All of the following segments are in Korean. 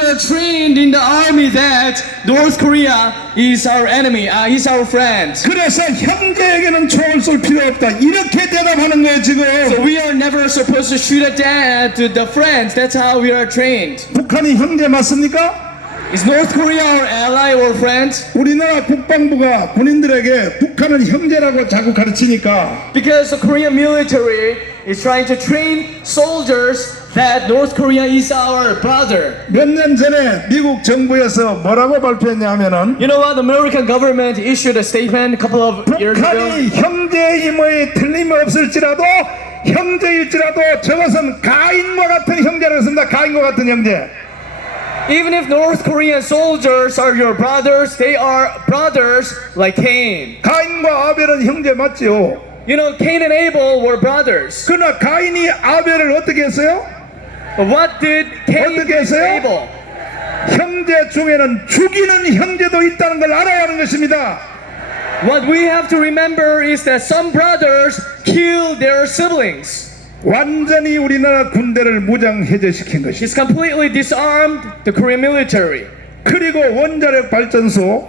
we are trained in the army that North Korea is our enemy, is our friend. 그래서 형제에게는 총을 쏠 필요 없다. 이렇게 대답하는 거예요 지금. So we are never supposed to shoot at the friends. That's how we are trained. 북한이 형제 맞습니까? Is North Korea our ally or friend? 우리나라 국방부가 군인들에게 북한은 형제라고 자꾸 가르치니까 Because the Korean military is trying to train soldiers that North Korea is our brother. 몇 년 전에 미국 정부에서 뭐라고 발표했냐 하면은 You know what? The American government issued a statement a couple of years ago. 북한이 형제임의 틀림이 없을지라도 형제일지라도 저것은 가인과 같은 형제라고 했습니다. 가인과 같은 형제. Even if North Korean soldiers are your brothers, they are brothers like Cain. 가인과 아벨은 형제 맞지요? You know, Cain and Abel were brothers. 그러나 가인이 아벨을 어떻게 했어요? But what did Cain 어떻게 do to 했어요? Abel? 형제 중에는 죽이는 형제도 있다는 걸 알아야 하는 것입니다. What we have to remember is that some brothers kill their siblings. 완전히 우리나라 군대를 무장해제시킨 것이. He's completely disarmed the Korean military. 그리고 원자력 발전소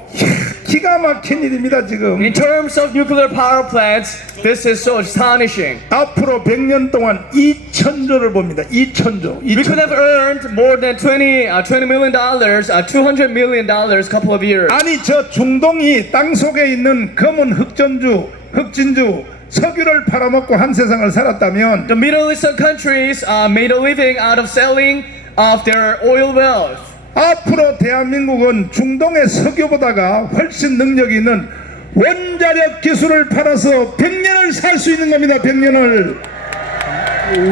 기가 막힌 일입니다 지금. In terms of nuclear power plants, this is so astonishing. 앞으로 100년 동안 2천조를 봅니다. 2천조. We could have earned more than $20 million, $200 million a couple of years. 아니 저 중동이 땅 속에 있는 검은 흑전주, 흑진주, 석유를 팔아먹고 한 세상을 살았다면 The Middle Eastern countries made a living out of selling of their oil wealth. 앞으로 대한민국은 중동의 석유보다가 훨씬 능력이 있는 원자력 기술을 팔아서 100년을 살 수 있는 겁니다. 100년을.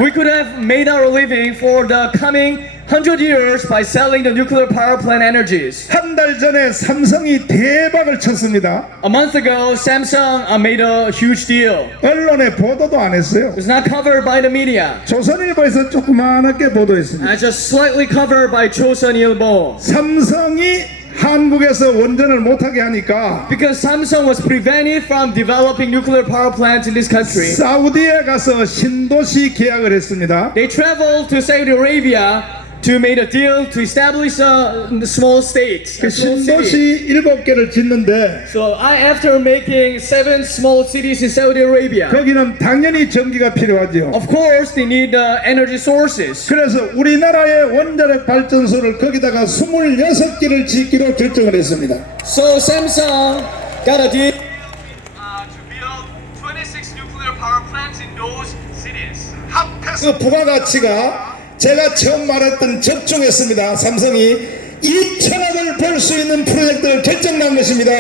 We could have made our living for the coming 100 years by selling the nuclear power plant energies. 한 달 전에 삼성이 대박을 쳤습니다. A month ago, Samsung made a huge deal. 언론에 보도도 안 했어요. It was not covered by the media. 조선일보에서 조그맣게 보도했습니다. Just slightly covered by 조선일보. 삼성이 한국에서 원전을 못하게 하니까 Because Samsung was prevented from developing nuclear power plants in this country. 사우디에 가서 신도시 계약을 했습니다. They traveled to Saudi Arabia to make a deal to establish a small state. 그 a small city. 신도시 7개를 짓는데 So after making 7 small cities in Saudi Arabia, 거기는 당연히 전기가 필요하죠. of course they need energy sources. 그래서 우리나라의 원자력 발전소를 거기다가 26개를 짓기로 결정을 했습니다. So Samsung got a deal to build 26 nuclear power plants in those cities. 합해서 부가가치가 제가 처음 말했던 적중했습니다. 삼성이 2천억을 벌 수 있는 프로젝트를 결정난 것입니다.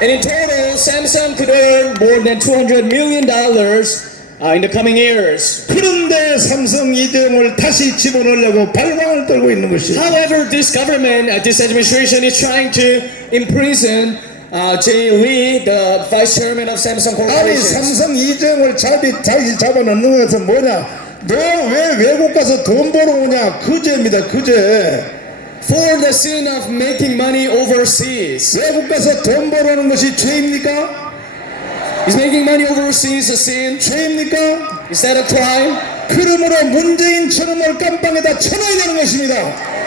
And in total, Samsung could earn more than $200 million in the coming years. 그런데 삼성 이재용을 다시 집어넣으려고 발광을 떨고 있는 것이에요. However, this government, this administration is trying to imprison Jay Lee, the vice chairman of Samsung 아니 Corporation. 삼성 이재용을 자기 잡아넣는 것은 뭐냐? 너 왜 외국 가서 돈 벌어 오냐? 그죄입니다. 그죄. For the sin of making money overseas. 외국 가서 돈 벌어오는 것이 죄입니까? Is making money overseas a sin? 죄입니까? Is that a crime? 그러므로 문재인처럼을 깜빵에다 쳐넣어야 되는 것입니다.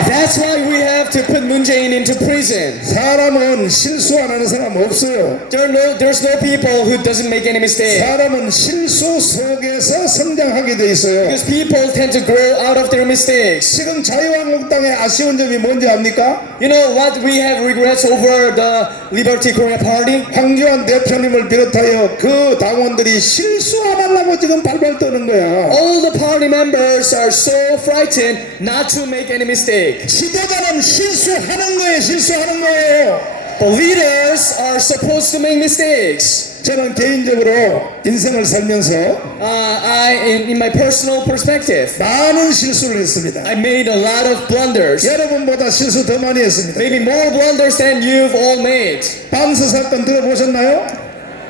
That's why we have to put Moon Jae-in into prison. 사람은 실수 안 하는 사람 없어요. There's no people who doesn't make any mistake. 사람은 실수 속에서 성장하게 돼 있어요. Because people tend to grow out of their mistakes. 지금 자유한국당의 아쉬운 점이 뭔지 압니까? You know what we have regrets over the Liberty Korea Party? 황교안 대표님을 비롯하여 그 당원들이 실수 안 하려고 지금 발발 떠는 거야. All the party members are so frightened not to make any mistake. 지도자는 실수하는 거예요. 실수하는 거예요. The leaders are supposed to make mistakes. 저는 개인적으로 인생을 살면서 In my personal perspective, 많은 실수를 했습니다. I made a lot of blunders. 여러분보다 실수 더 많이 했습니다. Maybe more blunders than you've all made. 반스 사건 들어보셨나요?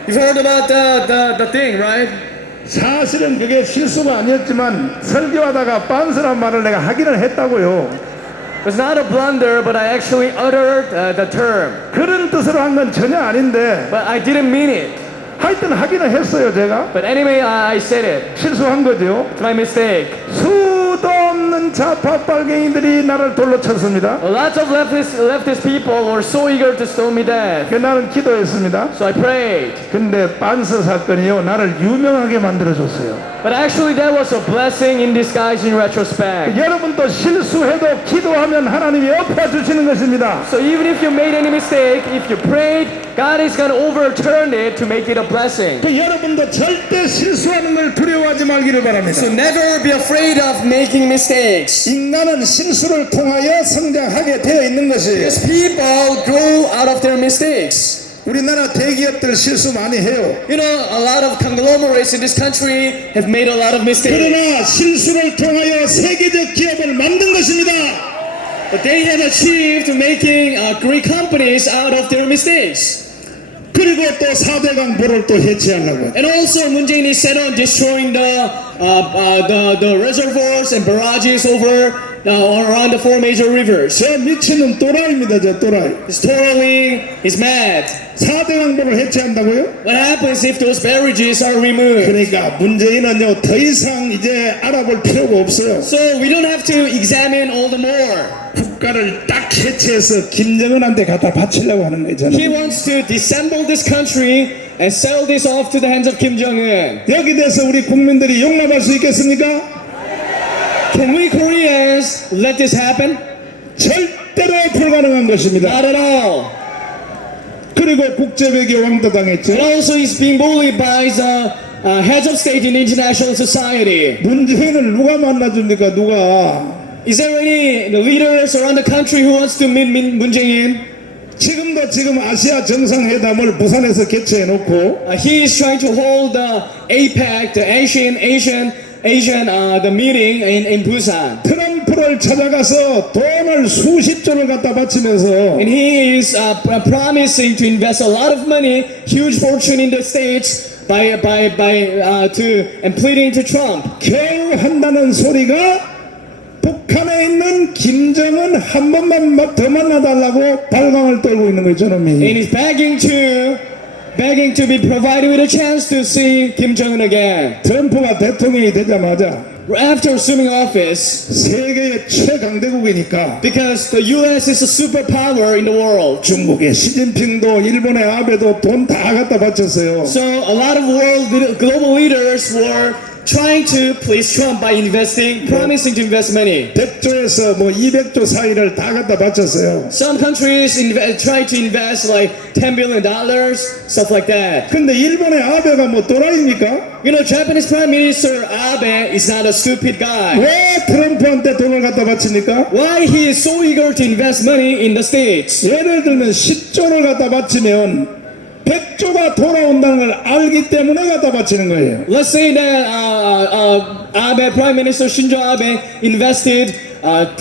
You've heard about the thing, right? 사실은 그게 실수가 아니었지만 설교하다가 반스란 말을 내가 하기는 했다고요. It was not a blunder, but I actually uttered the term. 그런 뜻으로 한 건 전혀 아닌데 But I didn't mean it. 하여튼 하기는 했어요 제가. But anyway, I said it. 실수한 거죠. It's my mistake. 수도 없는 많은 좌파 빨갱이들이 나를 돌로 쳤습니다. Lots of leftist people were so eager to stone me dead. 그 나는 기도했습니다. So I prayed. 근데 반스 사건이요 나를 유명하게 만들어줬어요. But actually that was a blessing in disguise in retrospect. 여러분도 실수해도 기도하면 하나님이 엎어주시는 것입니다. So even if you made any mistake, if you prayed, God is going to overturn it to make it a blessing. 그 여러분도 절대 실수하는 걸 두려워하지 말기를 바랍니다. So never be afraid of making mistakes. 인간은 실수를 통하여 성장하게 되어 있는 것이에요. Because people grow out of their mistakes. 우리나라 대기업들 실수 많이 해요. You know, a lot of conglomerates in this country have made a lot of mistakes. 그러나 실수를 통하여 세계적 기업을 만든 것입니다. But they have achieved making great companies out of their mistakes. 그리고 또 4대강 보를 또 해체하려고. And also, Moon Jae-in is set on destroying the reservoirs and barrages over around the four major rivers. 저 미치는 또라이입니다. 저 또라이. He's totally, he's mad. 4대강 보를 해체한다고요? What happens if those barrages are removed? 그러니까 문재인은요 더 이상 이제 알아볼 필요가 없어요. So we don't have to examine all the more. 국가를 딱 해체해서 김정은한테 갖다 바치려고 하는 거예요. He 저는. wants to disassemble this country and sell this off to the hands of Kim Jong-un. 여기 대해서 우리 국민들이 용납할 수 있겠습니까? Can we Koreans let this happen? 절대로 불가능한 것입니다. Not at all. 그리고 국제외교 왕도 당했죠. And also he's being bullied by the heads of state in international society. 문재인을 누가 만나줍니까? 누가? Is there any leaders around the country who wants to meet Moon Jae-in? 지금 아시아 정상회담을 부산에서 개최해놓고 He is trying to hold the APEC, the Asian the meeting in Busan. 트럼프를 찾아가서 돈을 수십조를 갖다 바치면서 And he is promising to invest a lot of money, huge fortune in the States and pleading to Trump. 겨우 한다는 소리가 북한에 있는 김정은 한 번만 더 만나달라고 발광을 떨고 있는 거죠, And 저놈이. he's begging to be provided with a chance to see Kim Jong-un again. 트럼프가 대통령이 되자마자 After assuming office, 세계의 최강대국이니까 because the U.S. is a superpower in the world. 중국의 시진핑도 일본의 아베도 돈 다 갖다 바쳤어요. So a lot of global leaders were trying to please Trump by promising to invest money. 100조에서 뭐 200조 사이를 다 갖다 바쳤어요. Some countries try to invest like $10 billion, stuff like that. 근데 일본의 아베가 뭐 또라이입니까? You know, Japanese Prime Minister Abe is not a stupid guy. 왜 트럼프한테 돈을 갖다 바칩니까? Why he is so eager to invest money in the States? 예를 들면 10조를 갖다 바치면 100조가 돌아온다는 걸 알기 때문에 갖다 바치는 거예요. Let's say that Abe, Prime Minister Shinzo Abe invested 1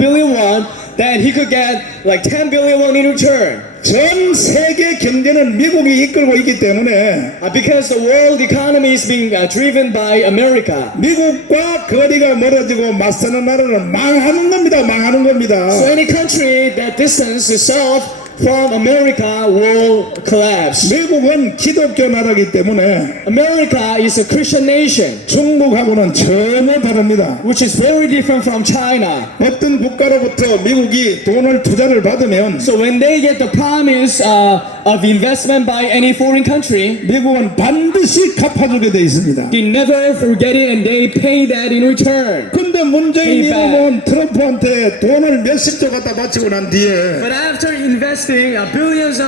billion won, that he could get like 10 billion won in return. 전 세계 경제는 미국이 이끌고 있기 때문에 Because the world economy is being driven by America. 미국과 거리가 멀어지고 맞서는 나라는 망하는 겁니다. 망하는 겁니다. So any country that distance itself from America will collapse. 미국은 기독교 나라이기 때문에 America is a Christian nation, 중국하고는 전혀 다릅니다. which is very different from China. 어떤 국가로부터 미국이 돈을 투자를 받으면 So when they get the promise of investment by any foreign country, 미국은 반드시 갚아주게 돼 있습니다. they never forget it and they pay that in return. 근데 문재인 Payback. 이놈은 트럼프한테 돈을 몇십조 갖다 바치고 난 뒤에 But after investing billions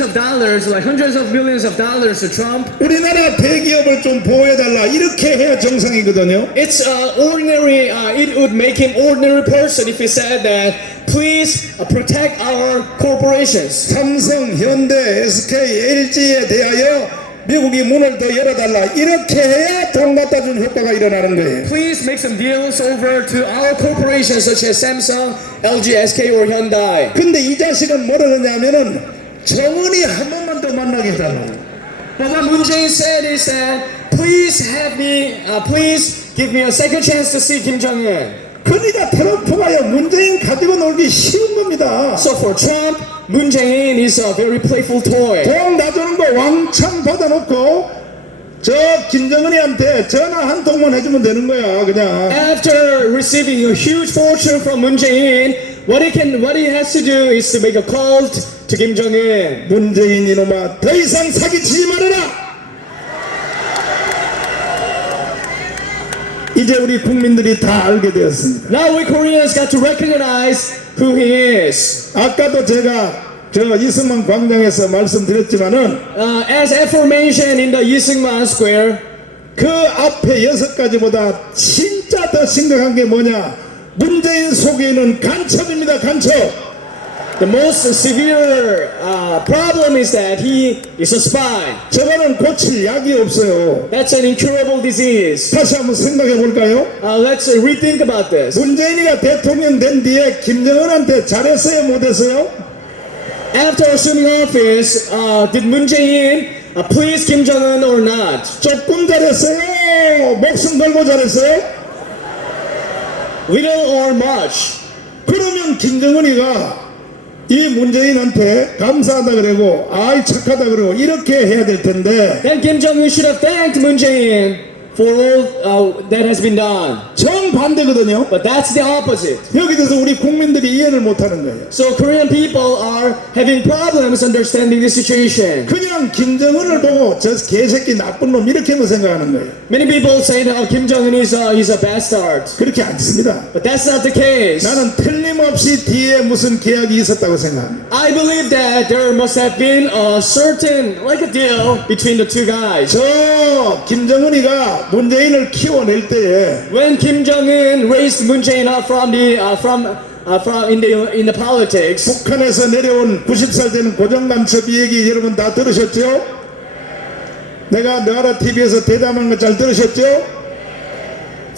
of dollars, like hundreds of billions of dollars to Trump, 우리나라 대기업을 좀 보호해달라 이렇게 해야 정상이거든요. it's ordinary. It would make him ordinary person if he said that, please protect our corporations. 삼성, 현대, SK, LG에 대하여 미국이 문을 더 열어달라 이렇게 해야 돈 갖다 준 효과가 일어나는 거예요. Please make some deals over to our corporations such as Samsung, LG, SK, or Hyundai. 근데 이 자식은 뭐라 그러냐면은 정은이 한 번만 더 만나게 해달라. But what Moon Jae-in said is that, please give me a second chance to see Kim Jong-un. 그러니까 트럼프가요 문재인 가지고 놀기 쉬운 겁니다. So for Trump, Moon Jae-in is a very playful toy. 돈 놔주는 거 왕창 받아놓고 저 김정은이한테 전화 한 통만 해주면 되는 거야 그냥. After receiving a huge fortune from Moon Jae-in, what he has to do is to make a call to Kim Jong-un. 문재인 이놈아 더 이상 사기치지 말아라. 이제 우리 국민들이 다 알게 되었습니다. Now we Koreans got to recognize who he is. 아까도 제가 저 이승만 광장에서 말씀드렸지만은 As aforementioned in the Isungman Square, 그 앞에 6가지보다 진짜 더 심각한 게 뭐냐? 문재인 속에 있는 간첩입니다. 간첩. the most severe problem is that he is a spy. 저거는 고칠 약이 없어요. That's an incurable disease. 다시 한번 생각해 볼까요? Let's rethink about this. 문재인이가 대통령 된 뒤에 김정은한테 잘했어요? 못했어요? After assuming office, did Moon Jae-in please Kim Jong-un or not? 조금 잘했어요? 목숨 걸고 잘했어요? Little or much? 그러면 김정은이가 이 문재인한테 감사하다 그러고 아이 착하다 그러고 이렇게 해야 될 텐데 Then Kim Jong-un should have thanked Moon Jae-in for all that has been done. 정반대거든요. But that's the opposite. 여기 대해서 우리 국민들이 이해를 못하는 거예요. So Korean people are having problems understanding the situation. 그냥 김정은을 보고 저 개새끼 나쁜 놈 이렇게만 생각하는 거예요. Many people say that Kim Jong-un is a bastard. 그렇게 않습니다. But that's not the case. 나는 틀림없이 뒤에 무슨 계약이 있었다고 생각합니다. I believe that there must have been a certain, like a deal between the two guys. 저 김정은이가 문재인을 키워낼 때에 When Kim Jong-un raised Moon Jae-in up from in the politics, 북한에서 내려온 90살 되는 고정간첩 얘기 여러분 다 들으셨죠? 내가 나라 TV에서 대담한 거 잘 들으셨죠?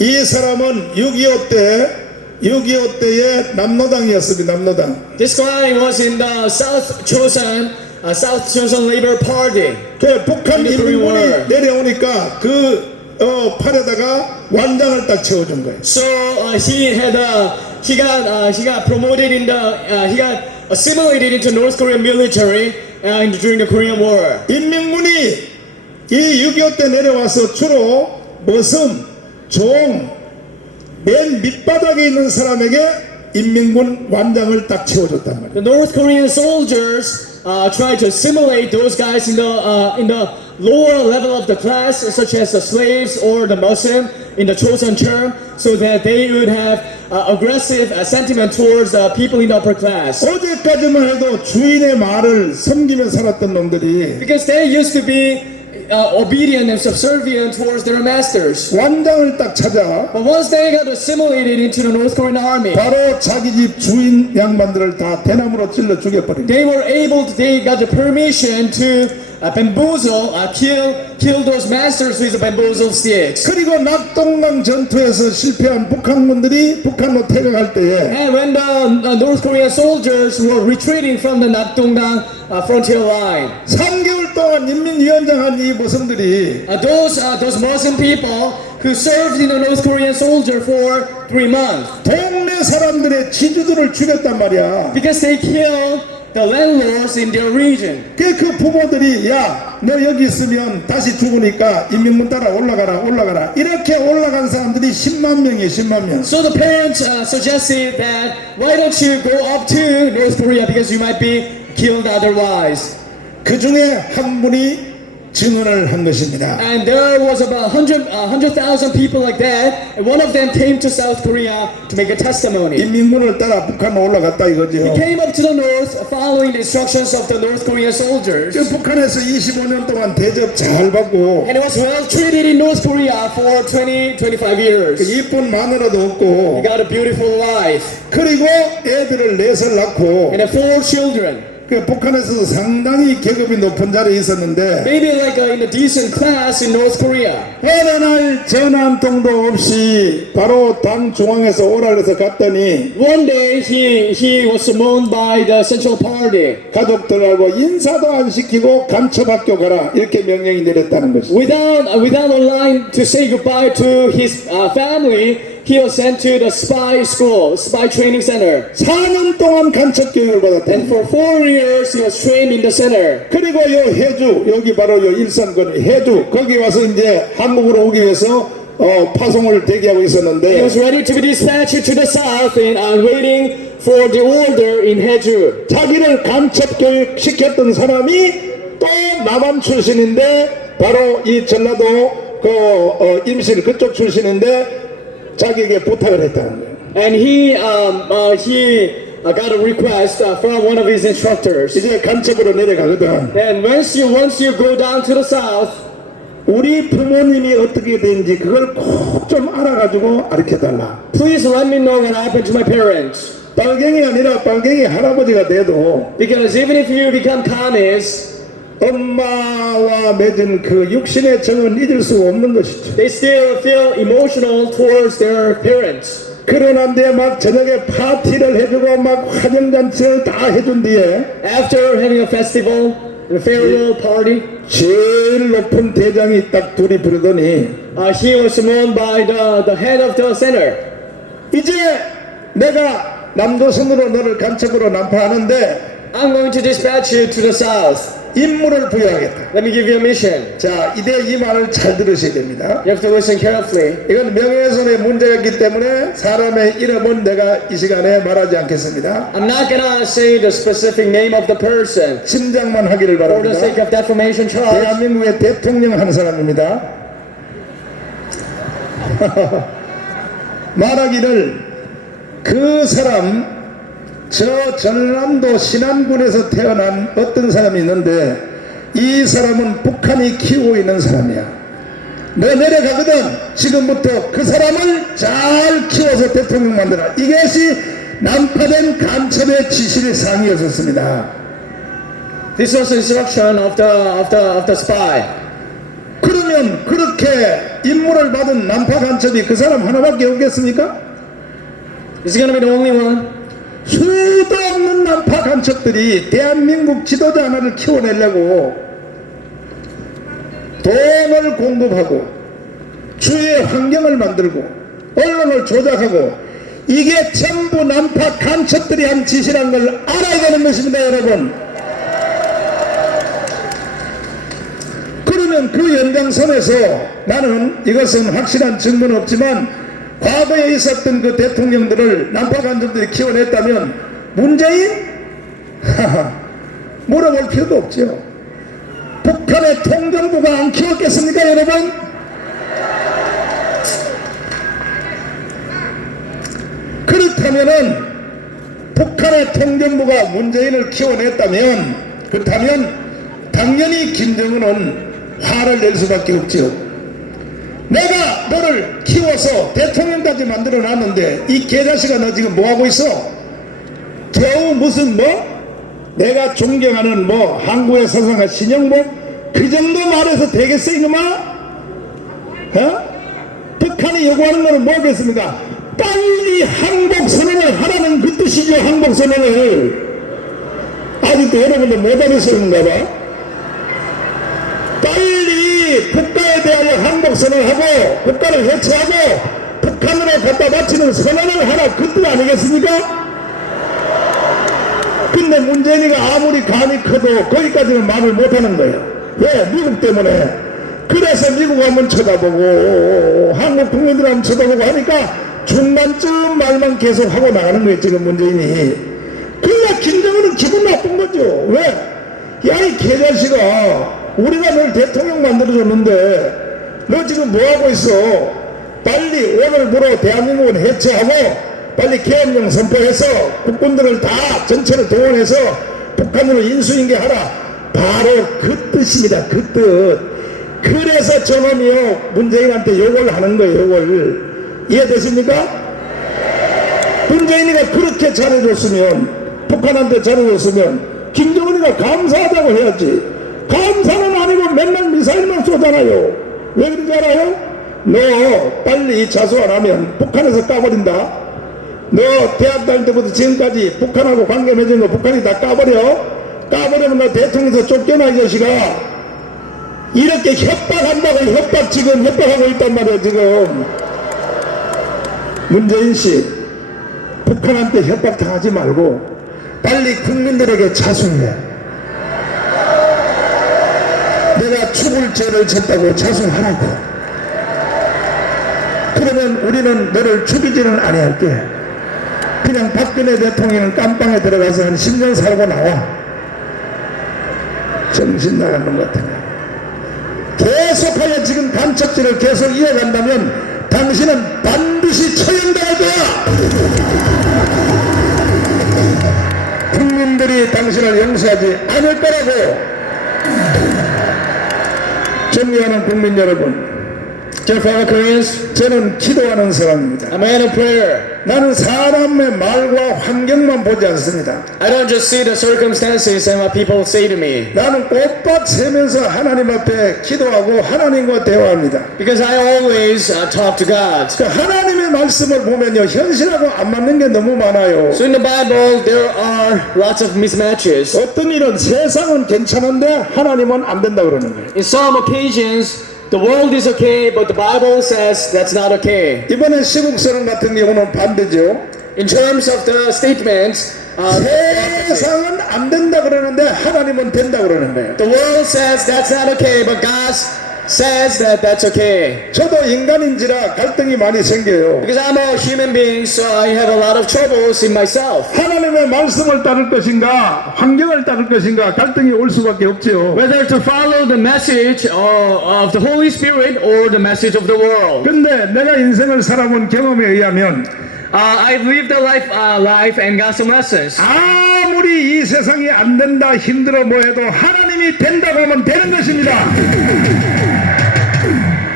이 사람은 6.25 때의 남노당이었습니다. 남노당. this guy was in the South Chosun Labor Party. 그 북한 In the Korean War. 인민군이 내려오니까 그 팔에다가 완장을 딱 채워준 거예요. So he got promoted he got assimilated into North Korean military during the Korean War. 인민군이 이 6.25 때 내려와서 주로 머슴, 종, 맨 밑바닥에 있는 사람에게 인민군 완장을 딱 채워줬단 말이에요. The North Korean soldiers tried to assimilate those guys in the lower level of the class, such as the slaves or the Muslim in the Chosun term, so that they would have aggressive sentiment towards the people in the upper class. 어제까지만 해도 주인의 말을 섬기며 살았던 놈들이 Because they used to be obedient and subservient towards their masters. 완장을 딱 찾아 But once they got assimilated into the North Korean army, 바로 자기 집 주인 양반들을 다 대나무로 찔러 죽여버린 거예요. they got the permission to bamboozle, kill those masters with the bamboozle sticks. 그리고 낙동강 전투에서 실패한 북한군들이 북한으로 퇴각할 때에 And when the North Korean soldiers were retreating from the Nakdongdang frontier line, 3개월 동안 인민위원장 한 이 모성들이 those Muslim people who served in the North Korean soldier for 3 months, 동네 사람들의 지주들을 죽였단 말이야. because they killed the landlords in their region. 그 부모들이 야, 너 여기 있으면 다시 죽으니까 인민군 따라 올라가라 이렇게 올라간 사람들이 10만 명이에요. 10만 명. So the parents suggested that why don't you go up to North Korea because you might be killed otherwise. 그 중에 한 분이 증언을 한 것입니다. And there was about 100,000 people like that, and one of them came to South Korea to make a testimony. 인민군을 따라 북한으로 올라갔다 이거죠. He came up to the north following the instructions of the North Korean soldiers. 그 북한에서 25년 동안 대접 잘 받고 And he was well treated in North Korea for 25 years. 이쁜 마누라도 He 없고 got a beautiful wife 그리고 애들을 4살 낳고 and 4 children. 그 북한에서도 상당히 계급이 높은 자리에 있었는데 Maybe like in a decent class in North Korea. 어느 날 전화 한 통도 없이 바로 당 중앙에서 오라 그래서 갔더니 One day he was summoned by the Central Party. 가족들하고 인사도 안 시키고 간첩학교 가라 이렇게 명령이 내렸다는 것이죠. Without a line to say goodbye to his family, he was sent to the spy school, spy training center. 4년 동안 간첩 교육을 받았다. And for 4 years, he was trained in the center. 그리고 요 해주, 여기 바로 요 일산권 해주, 거기 와서 이제 한국으로 오기 위해서 파송을 대기하고 He 있었는데 was ready to be dispatched to the south and waiting for the order in Jeju. 자기를 간첩 교육 시켰던 사람이 또 남한 출신인데 바로 이 전라도 임실 그쪽 출신인데 자기에게 부탁을 했다는 거예요. And he got a request from one of his instructors. 이제 간첩으로 내려가거든. And once you go down to the south, 우리 부모님이 어떻게 된지 그걸 꼭 좀 알아가지고 가르쳐달라. please let me know what happened to my parents. 빨갱이 아니라 빨갱이 할아버지가 돼도 Because even if you become communist, 엄마와 맺은 그 육신의 정은 잊을 수 없는 것이죠. they still feel emotional towards their parents. 그러는데 막 저녁에 파티를 해주고 막 환영잔치를 다 해준 뒤에 After having a festival, a farewell party, 제일 높은 대장이 딱 둘이 부르더니 he was summoned by the head of the center. 이제 내가 남조선으로 너를 간첩으로 난파하는데 I'm going to dispatch you to the south. 임무를 부여하겠다. Let me give you a mission. 자, 이때 이 말을 잘 들으셔야 됩니다. You have to listen carefully. 이건 명예훼손의 문제가 있기 때문에 사람의 이름은 내가 이 시간에 말하지 않겠습니다. I'm not gonna say the specific name of the person 짐작만 하기를 for the sake 바랍니다. of defamation charge. 대한민국의 대통령 한 사람입니다. 말하기를 그 사람 저 전남도 신안군에서 태어난 어떤 사람이 있는데 이 사람은 북한이 키우고 있는 사람이야. 너 내려가거든. 지금부터 그 사람을 잘 키워서 대통령 만들어라. 이것이 난파된 간첩의 지시의 사항이었습니다. This was instruction of the spy. 그러면 그렇게 임무를 받은 난파 간첩이 그 사람 하나밖에 없겠습니까? Is it gonna be the only one? 수도 없는 난파 간첩들이 대한민국 지도자 하나를 키워내려고 돈을 공급하고 주위의 환경을 만들고 언론을 조작하고 이게 전부 난파 간첩들이 한 짓이란 걸 알아야 되는 것입니다, 여러분. 그러면 그 연장선에서 나는 이것은 확실한 증거는 없지만 과거에 있었던 그 대통령들을 난파 간첩들이 키워냈다면 문재인? 물어볼 필요도 없죠. 북한의 통정부가 안 키웠겠습니까, 여러분? 그렇다면은 북한의 통정부가 문재인을 키워냈다면 그렇다면 당연히 김정은은 화를 낼 수밖에 없죠. 내가 너를 키워서 대통령까지 만들어 놨는데 이 개자식아 너 지금 뭐하고 있어? 겨우 무슨 내가 존경하는 한국의 사상가 신영복 그 정도 말해서 되겠어 이놈아? 북한이 요구하는 거는 뭐겠습니까? 빨리 항복선언을 하라는 그 뜻이죠. 항복선언을 아직도 여러분들 못 알으시는가 봐. 빨리 국가에 대하여 항복선언을 하고 국가를 해체하고 북한으로 갖다 바치는 선언을 하라 그 뜻 아니겠습니까? 근데 문재인이가 아무리 간이 커도 거기까지는 말을 못하는 거예요. 왜? 미국 때문에. 그래서 미국 한번 쳐다보고 한국 국민들 한번 쳐다보고 하니까 중간쯤 말만 계속 하고 나가는 거예요 지금 문재인이. 그러니까 김정은은 기분 나쁜 거죠. 왜? 야 이 개자식아 우리가 널 대통령 만들어줬는데 너 지금 뭐하고 있어? 빨리 오늘부로 대한민국은 해체하고 빨리 계엄령 선포해서 국군들을 다 전체를 동원해서 북한으로 인수인계하라. 바로 그 뜻입니다. 그 뜻. 그래서 저놈이요 문재인한테 욕을 하는 거예요. 욕을. 이해되십니까? 문재인이가 그렇게 잘해줬으면 북한한테 잘해줬으면 김정은이가 감사하다고 해야지. 감사는 아니고 맨날 미사일만 쏘잖아요. 왜 그런지 알아요? 너 빨리 자수 안 하면 북한에서 까버린다. 너 대학 다닐 때부터 지금까지 북한하고 관계 맺은 거 북한이 다 까버려. 까버리면 너 대통령에서 쫓겨나 이 자식아. 이렇게 협박한다고 협박 지금 협박하고 있단 말이야 지금. 문재인 씨, 북한한테 협박당하지 말고 빨리 국민들에게 자수해. 내가 죽을 죄를 졌다고 자수하라고. 그러면 우리는 너를 죽이지는 아니할게. 그냥 박근혜 대통령은 깜빵에 들어가서 한 10년 살고 나와. 정신 나가는 것 같아요. 계속하여 지금 간척질을 계속 이어간다면 당신은 반드시 처형당할 거야. 국민들이 당신을 용서하지 않을 거라고. 존경하는 국민 여러분, Dear fellow Koreans, 저는 기도하는 사람입니다. I'm a man of prayer. 나는 사람의 말과 환경만 보지 않습니다. I don't just see the circumstances and what people say to me. 나는 꽃밭 세면서 하나님 앞에 기도하고 하나님과 대화합니다. Because I always talk to God. 그 하나님의 말씀을 보면요, 현실하고 안 맞는 게 너무 많아요. So in the Bible, there are lots of mismatches. 어떤 일은 세상은 괜찮은데 하나님은 안 된다 그러는 거예요. In some occasions, the world is okay, but the Bible says that's not okay. 이번에 시국선언 같은 경우는 반대죠. In terms of the statements, 세상은 안 된다 그러는데 하나님은 된다 그러는 거예요. the world says that's not okay, but God says that that's okay. 저도 인간인지라 갈등이 많이 생겨요. Because I'm a human being, so I have a lot of troubles in myself. 하나님의 말씀을 따를 것인가 환경을 따를 것인가 갈등이 올 수밖에 없지요. Whether to follow the message of the Holy Spirit or the message of the world. 근데 내가 인생을 살아본 경험에 의하면 I've lived a life and got some lessons. 아무리 이 세상이 안 된다 힘들어 뭐해도 하나님이 된다고 하면 되는 것입니다.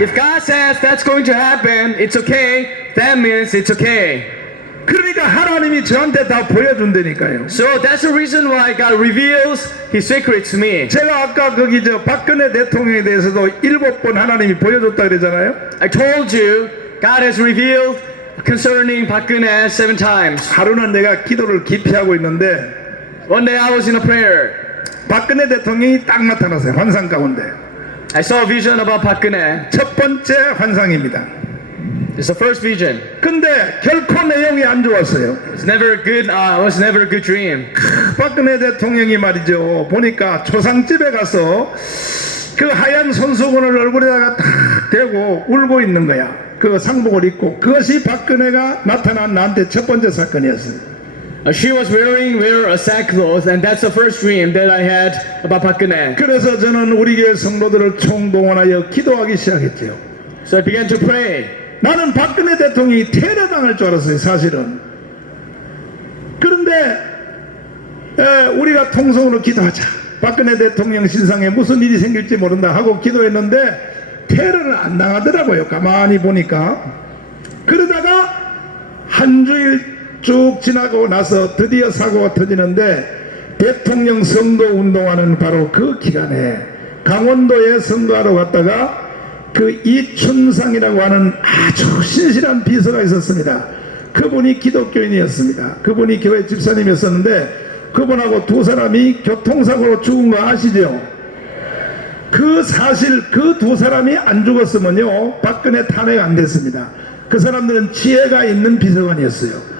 If God says that's going to happen, it's okay, that means it's okay. 그러니까 하나님이 저한테 다 보여준다니까요. So that's the reason why God reveals His secrets to me. 제가 아까 거기 저 박근혜 대통령에 대해서도 7번 하나님이 보여줬다 그러잖아요. I told you, God has revealed concerning Park Geun-hye 7 times. 하루는 내가 기도를 깊이 하고 있는데 One day I was in a prayer. 박근혜 대통령이 딱 나타났어요. 환상 가운데. I saw a vision about Park Geun-hye. 첫 번째 환상입니다. It's the first vision. 근데 결코 내용이 안 좋았어요. It's never a good. It was never a good dream. 박근혜 대통령이 말이죠. 보니까 초상집에 가서 그 하얀 손수건을 얼굴에다가 딱 대고 울고 있는 거야. 그 상복을 입고. 그것이 박근혜가 나타난 나한테 첫 번째 사건이었어요. She was wearing a sackcloth, and that's the first dream that I had about Park Geun-hye. 그래서 저는 우리 교회 성도들을 총동원하여 기도하기 시작했죠. So I began to pray. 나는 박근혜 대통령이 테러당할 줄 알았어요, 사실은. 그런데 우리가 통성으로 기도하자. 박근혜 대통령 신상에 무슨 일이 생길지 모른다 하고 기도했는데 테러를 안 당하더라고요. 가만히 보니까. 그러다가 한 주일 쭉 지나고 나서 드디어 사고가 터지는데 대통령 선거 운동하는 바로 그 기간에 강원도에 선거하러 갔다가 그 이춘상이라고 하는 아주 신실한 비서가 있었습니다. 그분이 기독교인이었습니다. 그분이 교회 집사님이었었는데 그분하고 두 사람이 교통사고로 죽은 거 아시죠? 그 사실 그 두 사람이 안 죽었으면요 박근혜 탄핵 안 됐습니다. 그 사람들은 지혜가 있는 비서관이었어요.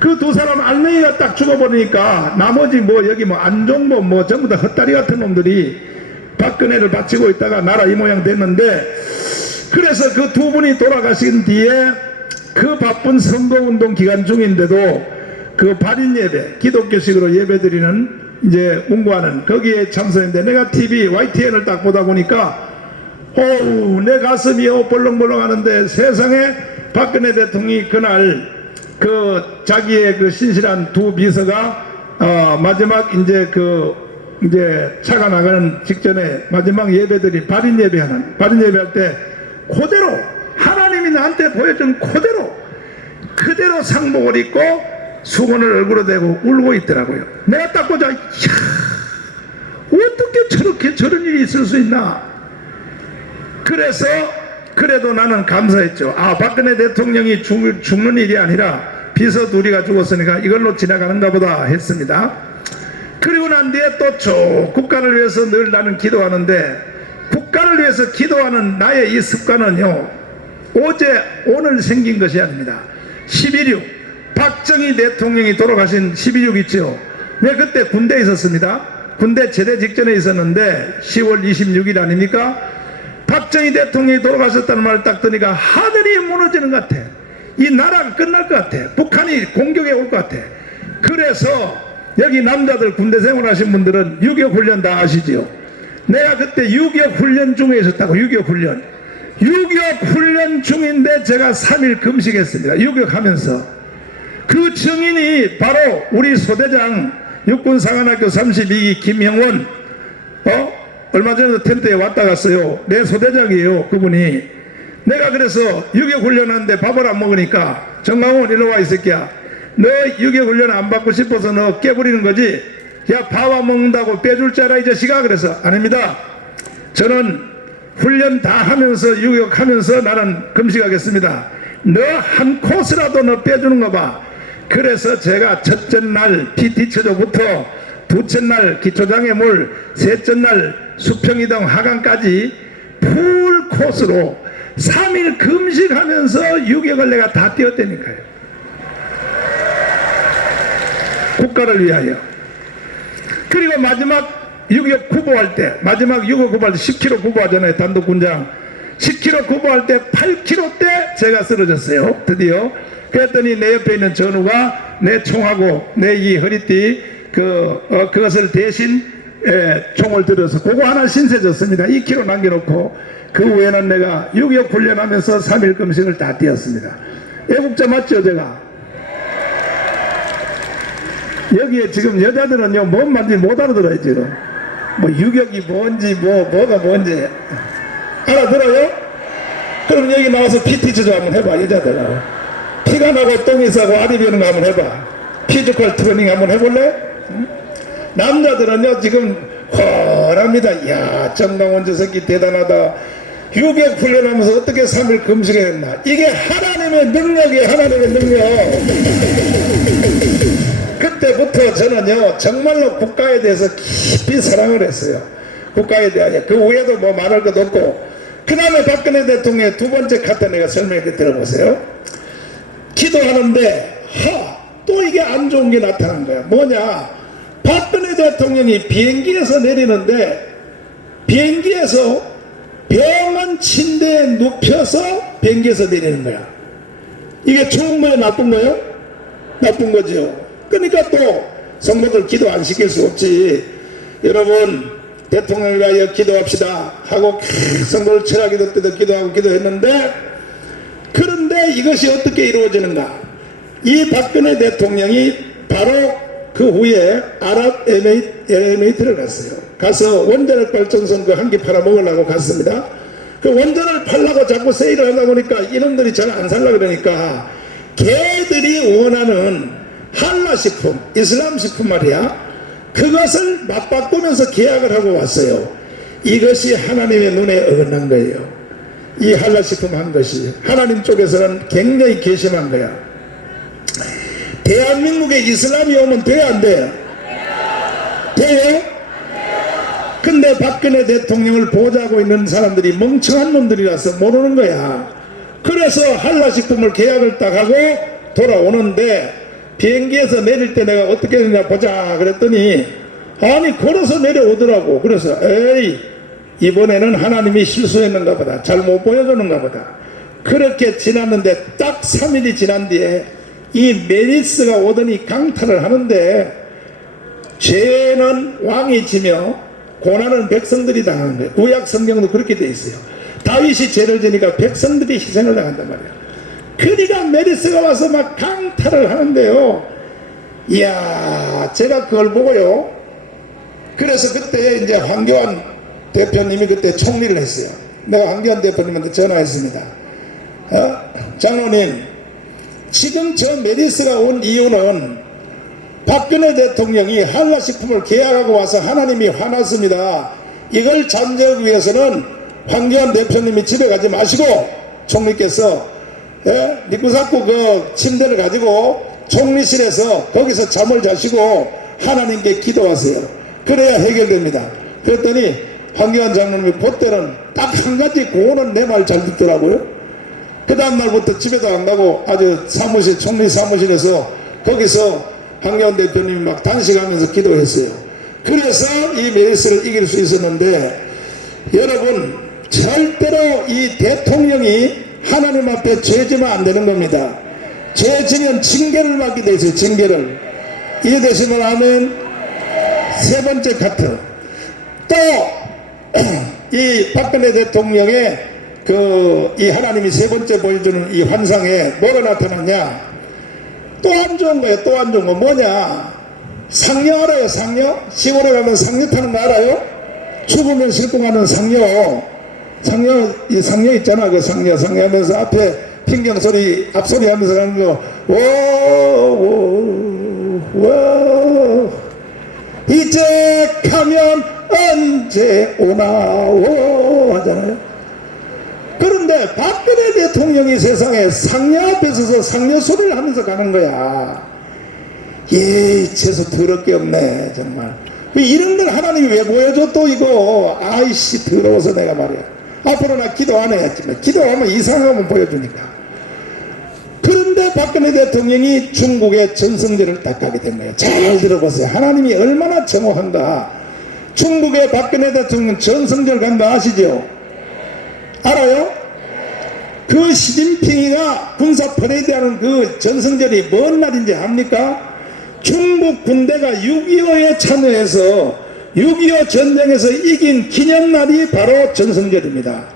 그 두 사람 알맹이가 딱 죽어버리니까 나머지 뭐 여기 뭐 안종범 뭐 전부 다 헛다리 같은 놈들이 박근혜를 바치고 있다가 나라 이 모양 됐는데 그래서 그 두 분이 돌아가신 뒤에 그 바쁜 선거운동 기간 중인데도 그 발인 예배 기독교식으로 예배드리는 이제 운구하는 거기에 참석했는데 내가 TV YTN을 딱 보다 보니까 어우 내 가슴이 벌렁벌렁 하는데 세상에 박근혜 대통령이 그날 그 자기의 그 신실한 두 비서가 마지막 이제 차가 나가는 직전에 마지막 예배들이 발인 예배할 때 그대로 하나님이 나한테 보여준 그대로 상복을 입고 수건을 얼굴에 대고 울고 있더라고요. 내가 딱 보자 어떻게 저런 일이 있을 수 있나. 그래서 그래도 나는 감사했죠. 박근혜 대통령이 죽는 일이 아니라 비서 둘이가 죽었으니까 이걸로 지나가는가 보다 했습니다. 그리고 난 뒤에 또 쭉 국가를 위해서 늘 나는 기도하는데 국가를 위해서 기도하는 나의 이 습관은요 오늘 생긴 것이 아닙니다. 12.6 박정희 대통령이 돌아가신 12.6 있죠. 네, 그때 군대에 있었습니다. 군대 제대 직전에 있었는데 10월 26일 아닙니까? 박정희 대통령이 돌아가셨다는 말을 딱 듣니까 하늘이 무너지는 것 같아. 이 나라가 끝날 것 같아. 북한이 공격해 올 것 같아. 그래서 여기 남자들 군대 생활하신 분들은 6.25 훈련 다 아시지요? 내가 그때 6.25 훈련 중에 있었다고. 6.25 훈련 6.25 훈련 중인데 제가 3일 금식했습니다. 6.25 하면서. 그 증인이 바로 우리 소대장 육군사관학교 32기 김형원, 얼마 전에도 텐트에 왔다 갔어요. 내 소대장이에요 그분이. 내가 그래서 6.25 훈련하는데 밥을 안 먹으니까 정강훈 일로 와 이 새끼야, 너 6.25 훈련 안 받고 싶어서 너 깨부리는 거지? 야, 밥 안 먹는다고 빼줄 줄 알아 이 자식아? 그래서 아닙니다, 저는 훈련 다 하면서 6.25 하면서 나는 금식하겠습니다. 너 한 코스라도 너 빼주는 거 봐. 그래서 제가 첫째 날 PT체조부터 둘째 날 기초장애물, 셋째 날 수평이동 하강까지 풀 코스로 3일 금식하면서 6.25를 내가 다 뛰었다니까요. 국가를 위하여. 그리고 마지막 6.25 구보할 때, 마지막 6.25 구보할 때 10km 구보하잖아요. 단독군장 10km 구보할 때 8km 때 제가 쓰러졌어요. 드디어. 그랬더니 내 옆에 있는 전우가 내 총하고 내 이 허리띠 그것을 대신 총을 들어서 그거 하나 신세졌습니다. 2km 남겨놓고. 그 후에는 내가 6.25 훈련하면서 3일 금식을 다 뛰었습니다. 애국자 맞죠 제가? 여기에 지금 여자들은요 뭔 말인지 못 알아들어요. 지금 뭐 유격이 뭔지 뭐가 뭔지 알아들어요? 그럼 여기 나와서 PT체조 한번 해봐. 여자들 피가 나고 똥이 싸고 알이 비는 거 한번 해봐. 피지컬 트레이닝 한번 해볼래? 응? 남자들은요 지금 허랍니다. 이야, 정강원 저 새끼 대단하다. 6.25 훈련하면서 어떻게 3일 금식했나. 이게 하나님의 능력이에요. 하나님의 능력. 그때부터 저는요 정말로 국가에 대해서 깊이 사랑을 했어요. 국가에 대하여. 그 외에도 뭐 말할 것도 없고. 그 다음에 박근혜 대통령의 두 번째 카트 내가 설명해 들어보세요. 기도하는데 또 이게 안 좋은 게 나타난 거야. 뭐냐, 박근혜 대통령이 비행기에서 내리는데 비행기에서 병원 침대에 눕혀서 비행기에서 내리는 거야. 이게 좋은 거예요 나쁜 거예요? 나쁜 거죠. 그러니까 또 성도들 기도 안 시킬 수 없지. 여러분 대통령을 위하여 기도합시다 하고 성도를 철학기도 때도 기도하고 기도했는데, 그런데 이것이 어떻게 이루어지는가. 이 박근혜 대통령이 바로 그 후에 아랍에미리트를 갔어요. 가서 원자력 발전소 그 한 개 팔아먹으려고 갔습니다. 그 원자를 팔라고 자꾸 세일을 하다 보니까 이놈들이 잘 안 살라 그러니까 걔들이 원하는 한라식품, 이슬람식품 말이야, 그것을 맞바꾸면서 계약을 하고 왔어요. 이것이 하나님의 눈에 어긋난 거예요. 이 한라식품 한 것이 하나님 쪽에서는 굉장히 괘씸한 거야. 대한민국에 이슬람이 오면 돼요 안 돼요? 돼요? 근데 박근혜 대통령을 보좌하고 있는 사람들이 멍청한 놈들이라서 모르는 거야. 그래서 한라식품을 계약을 딱 하고 돌아오는데 비행기에서 내릴 때 내가 어떻게 되냐 보자 그랬더니 아니 걸어서 내려오더라고. 그래서 에이 이번에는 하나님이 실수했는가 보다, 잘못 보여주는가 보다. 그렇게 지났는데 딱 3일이 지난 뒤에 이 메리스가 오더니 강탈을 하는데 죄는 왕이 지며 고난은 백성들이 당하는 거예요. 구약 성경도 그렇게 돼 있어요. 다윗이 죄를 지니까 백성들이 희생을 당한단 말이에요. 그러니까 메리스가 와서 막 강탈을 하는데요. 이야, 제가 그걸 보고요. 그래서 그때 이제 황교안 대표님이 그때 총리를 했어요. 내가 황교안 대표님한테 전화했습니다. 장로님, 지금 저 메리스가 온 이유는 박근혜 대통령이 한라식품을 계약하고 와서 하나님이 화났습니다. 이걸 잠재우기 위해서는 황교안 대표님이 집에 가지 마시고 총리께서 니꾸사쿠 그 침대를 가지고 총리실에서 거기서 잠을 자시고 하나님께 기도하세요. 그래야 해결됩니다. 그랬더니 황교안 장로님이 그때는 딱 한 가지 고는 내 말 잘 듣더라고요. 그 다음날부터 집에도 안 가고 아주 사무실, 총리 사무실에서 거기서 한겨원 대표님이 막 단식하면서 기도했어요. 그래서 이 메르스를 이길 수 있었는데, 여러분 절대로 이 대통령이 하나님 앞에 죄지면 안 되는 겁니다. 죄지면 징계를 받게 돼 있어요. 징계를. 이해되시면 아멘. 세 번째 카트. 또 이 박근혜 대통령의 이 하나님이 세 번째 보여주는 이 환상에 뭐가 나타났냐? 또 안 좋은 거예요. 또 안 좋은 거 뭐냐? 상녀 알아요? 상녀? 시골에 가면 상녀 타는 거 알아요? 죽으면 싣고 가는 상녀. 이 상녀 있잖아. 그 상녀 하면서 앞에 핑경소리, 앞소리 하면서 가는 거. 오, 이제 가면 언제 오나 하잖아요. 그런데 박근혜 대통령이 세상에 상녀 앞에 서서 상녀 소리를 하면서 가는 거야. 재수 더럽게 없네 정말. 이런 걸 하나님이 왜 보여줘 또 이거. 아이씨 더러워서 내가 말이야. 앞으로 나 기도 안 해야지만 기도하면 이상하면 보여주니까. 그런데 박근혜 대통령이 중국의 전성전을 딱 가게 된 거예요. 잘 들어보세요. 하나님이 얼마나 정확한가. 중국의 박근혜 대통령 전성전 간 거 아시죠? 알아요? 그 시진핑이가 군사 퍼레이드하는 그 전성전이 뭔 날인지 압니까? 중국 군대가 6.25에 참여해서 6.25 전쟁에서 이긴 기념날이 바로 전성전입니다.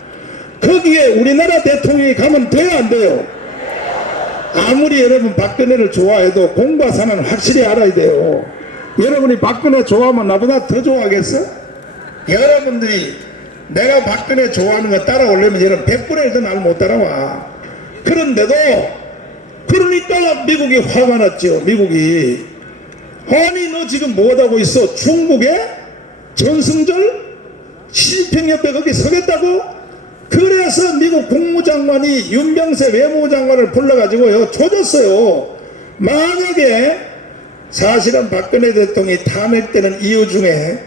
거기에 우리나라 대통령이 가면 돼요 안 돼요? 아무리 여러분 박근혜를 좋아해도 공과 사는 확실히 알아야 돼요. 여러분이 박근혜 좋아하면 나보다 더 좋아하겠어? 여러분들이 내가 박근혜 좋아하는 거 따라오려면 여러분 100분의 1도 날 못 따라와. 그런데도 그러니까 미국이 화가 났죠. 미국이 아니 너 지금 뭐하고 있어? 중국의 전승절 시진핑 옆에 거기 서겠다고? 그래서 미국 국무장관이 윤병세 외무장관을 불러가지고요 조졌어요. 만약에 사실은 박근혜 대통령이 탄핵되는 이유 중에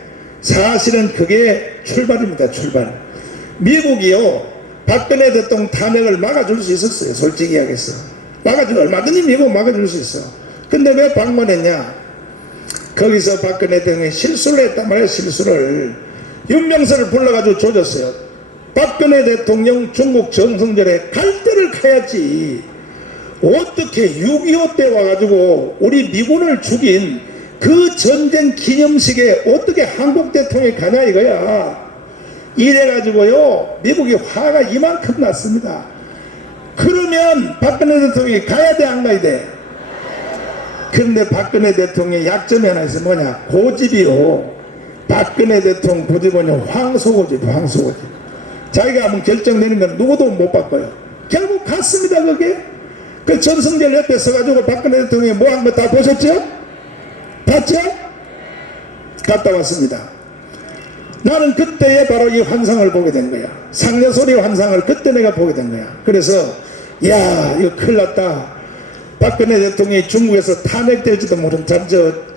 사실은 그게 출발입니다. 출발. 미국이요 박근혜 대통령 탄핵을 막아줄 수 있었어요. 솔직히 이야기해서 얼마든지 미국 막아줄 수 있어. 근데 왜 방문했냐? 거기서 박근혜 대통령이 실수를 했단 말이에요. 실수를. 윤병세를 불러가지고 조졌어요. 박근혜 대통령 중국 전성전에 갈 때를 가야지. 어떻게 6.25 때 와가지고 우리 미군을 죽인 그 전쟁 기념식에 어떻게 한국 대통령이 가냐 이거야. 이래가지고요 미국이 화가 이만큼 났습니다. 그러면 박근혜 대통령이 가야 돼 안 가야 돼? 그런데 박근혜 대통령의 약점이 하나 있어. 뭐냐? 고집이요. 박근혜 대통령 고집은 황소고집. 자기가 한번 결정내는 건 누구도 못 바꿔요. 결국 갔습니다. 그게 그 전성절 옆에 서가지고 박근혜 대통령이 뭐 한 거 다 보셨죠? 봤죠? 갔다 왔습니다. 나는 그때에 바로 이 환상을 보게 된 거야. 상녀소리 환상을 그때 내가 보게 된 거야. 그래서 야 이거 큰일 났다. 박근혜 대통령이 중국에서 탄핵될지도 모른다.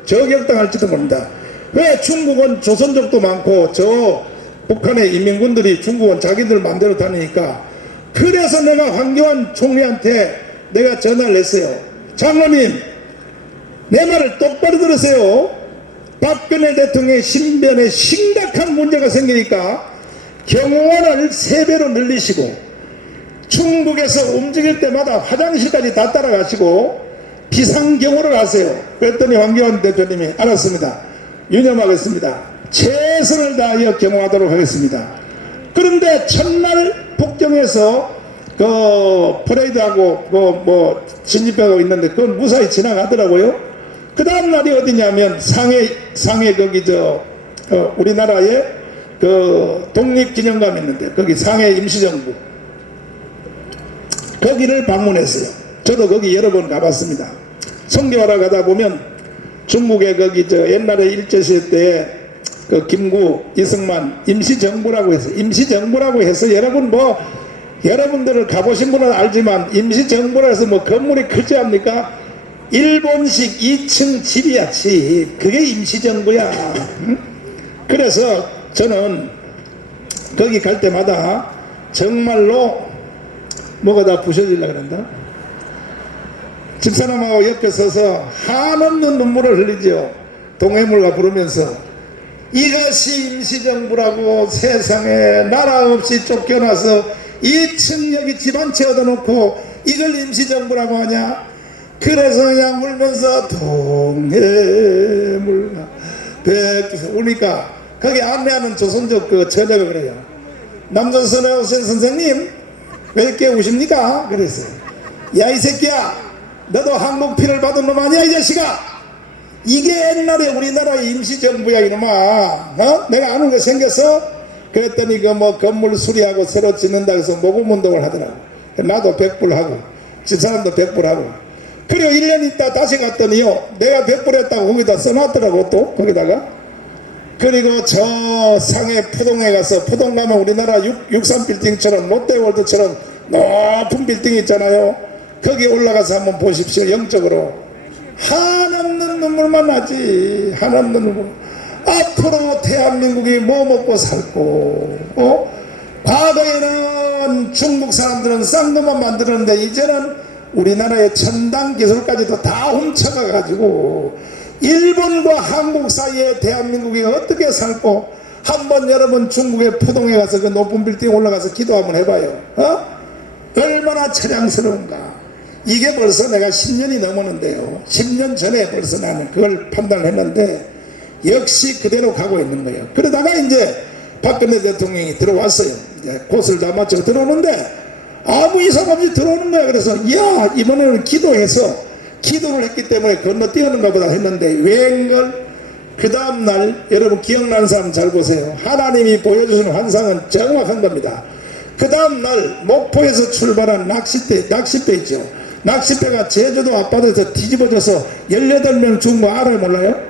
저격당할지도 모른다. 왜? 중국은 조선족도 많고 저 북한의 인민군들이 중국은 자기들 맘대로 다니니까. 그래서 내가 황교안 총리한테 내가 전화를 했어요. 장로님 내 말을 똑바로 들으세요. 박근혜 대통령의 신변에 심각한 문제가 생기니까 경호원을 3배로 늘리시고 중국에서 움직일 때마다 화장실까지 다 따라가시고 비상경호를 하세요. 그랬더니 황교안 대표님이 알았습니다. 유념하겠습니다. 최선을 다하여 경호하도록 하겠습니다. 그런데 첫날 북경에서 그 퍼레이드하고 뭐 진입하고 있는데 그건 무사히 지나가더라고요. 그 다음 날이 어디냐면 상해 거기 우리나라에 그 독립기념관 있는데 거기 상해 임시정부 거기를 방문했어요. 저도 거기 여러 번 가봤습니다. 선교하러 가다 보면 중국에 거기 옛날에 일제시대 때 그 김구 이승만 임시정부라고 해서 여러분 여러분들은 가보신 분은 알지만 임시정부라 해서 뭐 건물이 크지 않습니까? 일본식 2층 집이야 집. 그게 임시정부야. 응? 그래서 저는 거기 갈 때마다 정말로 뭐가 다 부셔지려고 그런다. 집사람하고 옆에 서서 한없는 눈물을 흘리죠. 동해물과 부르면서 이것이 임시정부라고 세상에 나라 없이 쫓겨나서 2층 여기 집 한 채 얻어놓고 이걸 임시정부라고 하냐. 그래서 그냥 울면서 동해물과 백두산 우니까 거기 안내하는 조선족 그 처녀가 그래요. 남조선에 오신 선생님 왜 이렇게 우십니까? 그랬어요. 야 이 새끼야 너도 한국 피를 받은 놈 아니야 이 자식아. 이게 옛날에 우리나라의 임시정부야 이놈아. 어? 내가 아는 거 생겼어? 그랬더니 그 뭐 건물 수리하고 새로 짓는다 해서 모금운동을 하더라. 나도 100불하고 집사람도 100불하고 그리고 1년 있다 다시 갔더니요 내가 100불 했다고 거기다 써놨더라고. 또 거기다가 그리고 저 상해 푸동에 가서 푸동 가면 우리나라 63빌딩처럼 롯데월드처럼 높은 빌딩 있잖아요. 거기 올라가서 한번 보십시오. 영적으로 한없는 눈물만 나지. 한없는 눈물. 앞으로 대한민국이 뭐 먹고 살고 과거에는 중국 사람들은 싼 것만 만들었는데 이제는 우리나라의 첨단 기술까지도 다 훔쳐가 가지고 일본과 한국 사이에 대한민국이 어떻게 살고 한번 여러분 중국의 푸동에 가서 그 높은 빌딩 올라가서 기도 한번 해봐요. 얼마나 처량스러운가. 이게 벌써 내가 10년이 넘었는데요. 10년 전에 벌써 나는 그걸 판단을 했는데 역시 그대로 가고 있는 거예요. 그러다가 이제 박근혜 대통령이 들어왔어요. 이제 곳을 다 맞춰 들어오는데 아무 이상 없이 들어오는 거야. 그래서 야 이번에는 기도를 했기 때문에 건너뛰었는가 보다 했는데 웬걸 그 다음날 여러분 기억나는 사람 잘 보세요. 하나님이 보여주시는 환상은 정확한 겁니다. 그 다음날 목포에서 출발한 낚싯배 있죠. 낚싯배가 제주도 앞바다에서 뒤집어져서 18명 죽은 거 알아요 몰라요?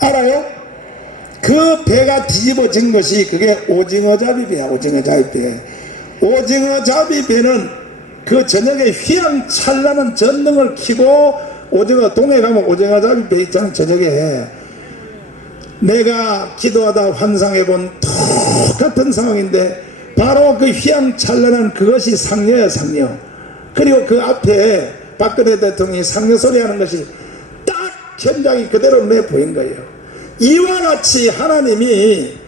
알아요? 그 배가 뒤집어진 것이 그게 오징어잡이배야. 오징어잡이배. 오징어잡이배는 그 저녁에 휘황찬란한 전등을 켜고 오징어 동해 가면 오징어잡이배 있잖아요. 저녁에 내가 기도하다 환상해본 똑같은 상황인데 바로 그 휘황찬란한 그것이 상녀야 상녀. 그리고 그 앞에 박근혜 대통령이 상녀 소리하는 것이 딱 현장이 그대로 내 보인 거예요. 이와 같이 하나님이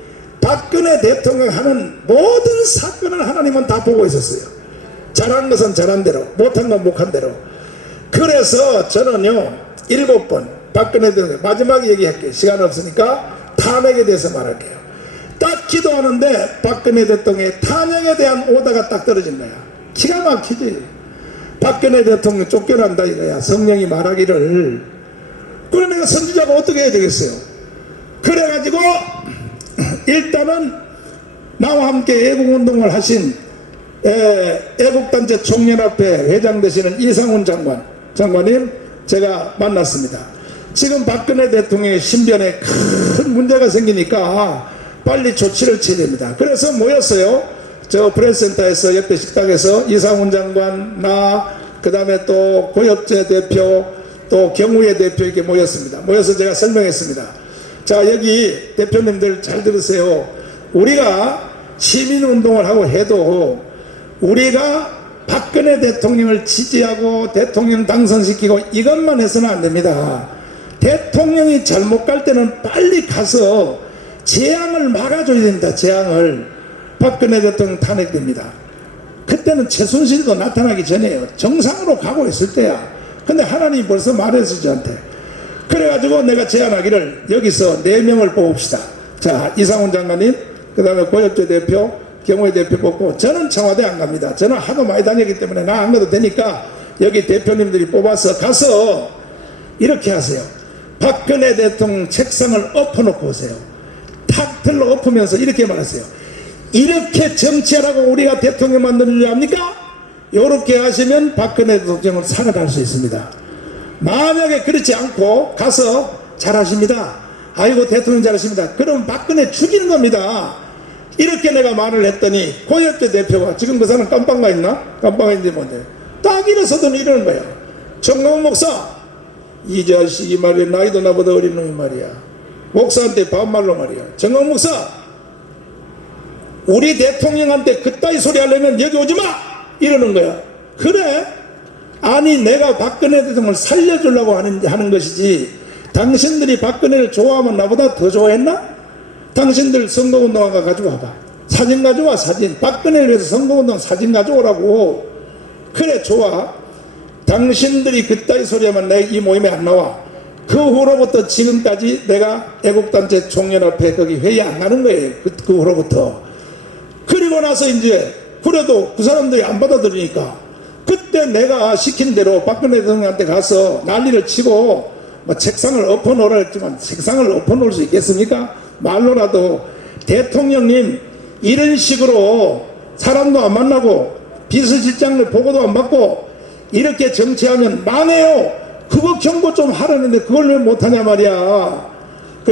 박근혜 대통령 하는 모든 사건을 하나님은 다 보고 있었어요. 잘한 것은 잘한 대로 못한 건 못한 대로. 그래서 저는요 7번 박근혜 대통령 마지막에 얘기할게요. 시간 없으니까 탄핵에 대해서 말할게요. 딱 기도하는데 박근혜 대통령의 탄핵에 대한 오다가 딱 떨어진 거야. 기가 막히지. 박근혜 대통령 쫓겨난다 이거야. 성령이 말하기를. 그럼 내가 선지자가 어떻게 해야 되겠어요? 그래가지고 일단은 나와 함께 애국운동을 하신 애국단체 총연합회 회장 되시는 이상훈 장관님 제가 만났습니다. 지금 박근혜 대통령의 신변에 큰 문제가 생기니까 빨리 조치를 취해야 됩니다. 그래서 모였어요. 저 프레스센터에서 옆에 식당에서 이상훈 장관, 나, 그 다음에 또 고엽제 대표, 또 경우의 대표 이렇게 모였습니다. 모여서 제가 설명했습니다. 자, 여기 대표님들 잘 들으세요. 우리가 시민운동을 하고 해도 우리가 박근혜 대통령을 지지하고 대통령 당선시키고 이것만 해서는 안 됩니다. 대통령이 잘못 갈 때는 빨리 가서 재앙을 막아줘야 됩니다. 재앙을. 박근혜 대통령 탄핵됩니다. 그때는 최순실도 나타나기 전에요. 정상으로 가고 있을 때야. 근데 하나님이 벌써 말했어 저한테. 그래가지고 내가 제안하기를 여기서 4명을 뽑읍시다. 자, 이상훈 장관님, 그 다음에 고엽제 대표, 경호의 대표 뽑고 저는 청와대 안 갑니다. 저는 하도 많이 다녔기 때문에 나 안 가도 되니까 여기 대표님들이 뽑아서 가서 이렇게 하세요. 박근혜 대통령 책상을 엎어놓고 오세요. 탁 들러 엎으면서 이렇게 말하세요. 이렇게 정치하라고 우리가 대통령 만들려고 합니까? 이렇게 하시면 박근혜 대통령은 살아갈 수 있습니다. 만약에 그렇지 않고 가서 잘하십니다. 아이고 대통령 잘하십니다. 그럼 박근혜 죽이는 겁니다. 이렇게 내가 말을 했더니 고엽제 대표가 지금 그 사람 깜빵가 있나? 깜빵가 있는데 뭔데? 딱 일어서더니 이러는 거야. 정광훈 목사 이 자식이 말이야 나이도 나보다 어린 놈이 말이야. 목사한테 반말로 말이야. 정광훈 목사 우리 대통령한테 그따위 소리 하려면 여기 오지 마! 이러는 거야. 그래? 아니 내가 박근혜 대통령을 살려주려고 하는 것이지 당신들이 박근혜를 좋아하면 나보다 더 좋아했나? 당신들 선거운동한 거 가져와봐. 사진 가져와. 사진. 박근혜를 위해서 선거운동 사진 가져오라고. 그래 좋아. 당신들이 그따위 소리하면 내 이 모임에 안 나와. 그 후로부터 지금까지 내가 애국단체 총연합회 거기 회의 안 가는 거예요. 그 후로부터. 그리고 나서 이제 그래도 그 사람들이 안 받아들이니까 그때 내가 시킨 대로 박근혜 대통령한테 가서 난리를 치고 뭐 책상을 엎어놓으라 했지만 책상을 엎어놓을 수 있겠습니까? 말로라도 대통령님 이런 식으로 사람도 안 만나고 비서실장을 보고도 안 받고 이렇게 정치하면 망해요. 그거 경고 좀 하라는데 그걸 왜 못하냐 말이야.